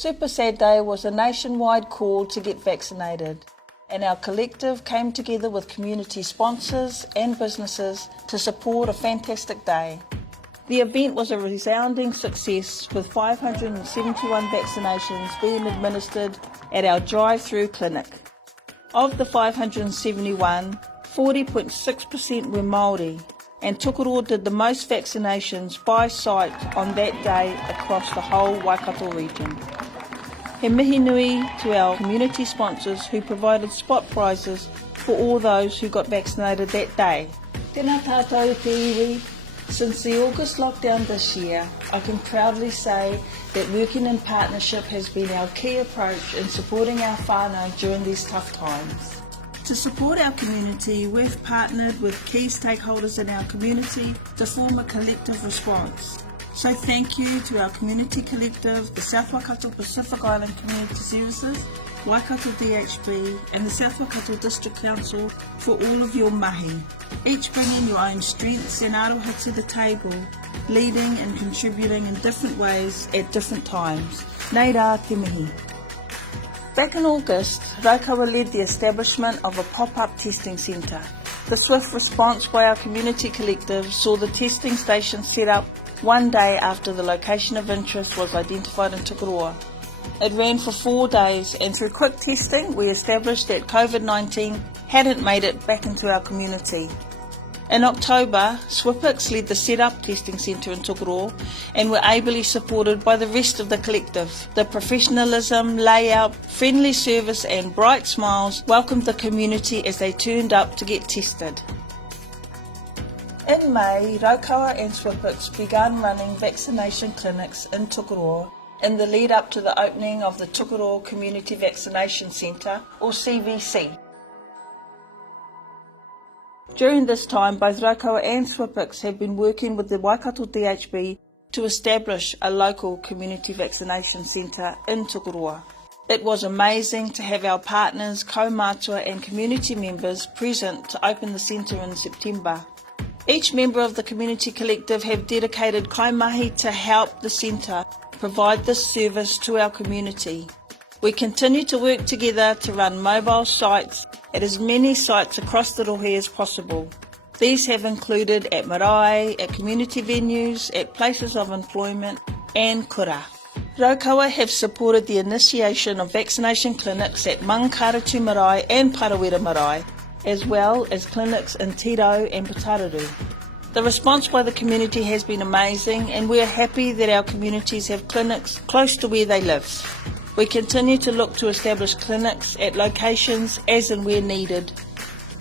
Super Sad Day was a nationwide call to get vaccinated, and our collective came together with community sponsors and businesses to support a fantastic day. The event was a resounding success, with 571 vaccinations being administered at our drive-through clinic. Of the 571, 40.6% were Māori, and Tukuroa did the most vaccinations by site on that day across the whole Waikato region. He mihi nui to our community sponsors who provided spot prizes for all those who got vaccinated that day. Tēnā tātou te iwi. Since the August lockdown this year, I can proudly say that working in partnership has been our key approach in supporting our whānau during these tough times. To support our community, we've partnered with key stakeholders in our community to form a collective response. So thank you to our community collective, the South Waikato Pacific Island Community Services, Waikato DHB and the South Waikato District Council for all of your mahi, each bringing your own strengths and aroha to the table, leading and contributing in different ways at different times. Nei rā te mihi. Back in August, Raukawa led the establishment of a pop-up testing centre. The swift response by our community collective saw the testing station set up one day after the location of interest was identified in Tukuroa. It ran for 4 days, and through quick testing we established that COVID-19 hadn't made it back into our community. In October, SWIPX led the set-up testing centre in Tukuroa and were ably supported by the rest of the collective. The professionalism, layout, friendly service and bright smiles welcomed the community as they turned up to get tested. In May, Raukawa and SWIPX began running vaccination clinics in Tukuroa in the lead up to the opening of the Tukuroa Community Vaccination Centre, or CVC. During this time, both Raukawa and SWIPX have been working with the Waikato DHB to establish a local community vaccination centre in Tukuroa. It was amazing to have our partners, kaumātua and community members present to open the centre in September. Each member of the community collective have dedicated kaimahi to help the centre provide this service to our community. We continue to work together to run mobile sites at as many sites across the rohe as possible. These have included at marae, at community venues, at places of employment and kura. Raukawa have supported the initiation of vaccination clinics at Mangkaratu Marae and Parawera Marae, as well as clinics in Tirau and Patararu. The response by the community has been amazing, and we are happy that our communities have clinics close to where they live. We continue to look to establish clinics at locations as and where needed.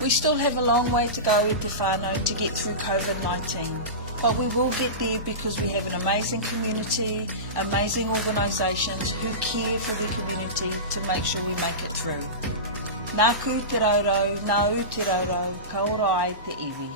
We still have a long way to go with te whānau to get through COVID-19, but we will get there because we have an amazing community, amazing organisations who care for the community to make sure we make it through. Nā ku te raurau, nā u te raurau, ka ora ai te iwi.